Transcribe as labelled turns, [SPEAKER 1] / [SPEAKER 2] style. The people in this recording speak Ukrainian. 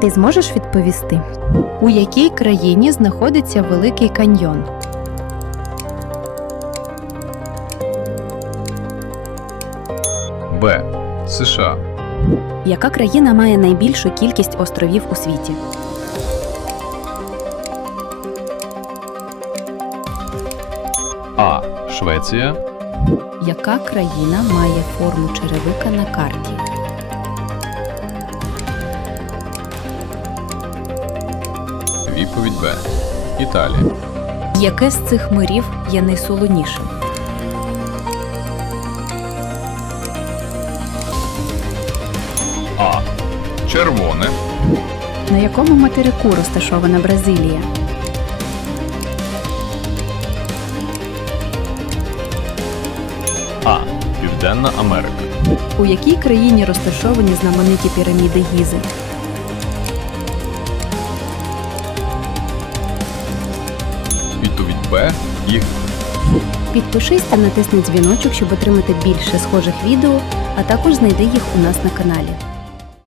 [SPEAKER 1] Ти зможеш відповісти?
[SPEAKER 2] У якій країні знаходиться Великий каньйон?
[SPEAKER 3] Б. США.
[SPEAKER 1] Яка країна має найбільшу кількість островів у світі?
[SPEAKER 3] А. Швеція.
[SPEAKER 1] Яка країна має форму черевика на карті?
[SPEAKER 3] Відповідь Б. Італія.
[SPEAKER 1] Яке з цих морів є найсолонішим?
[SPEAKER 3] А. Червоне.
[SPEAKER 1] На якому материку розташована Бразилія?
[SPEAKER 3] А. Південна Америка.
[SPEAKER 1] У якій країні розташовані знамениті піраміди Гізи?
[SPEAKER 3] Відповідь Б.
[SPEAKER 1] Підпишись та натисни дзвіночок, щоб отримати більше схожих відео, а також знайди їх у нас на каналі.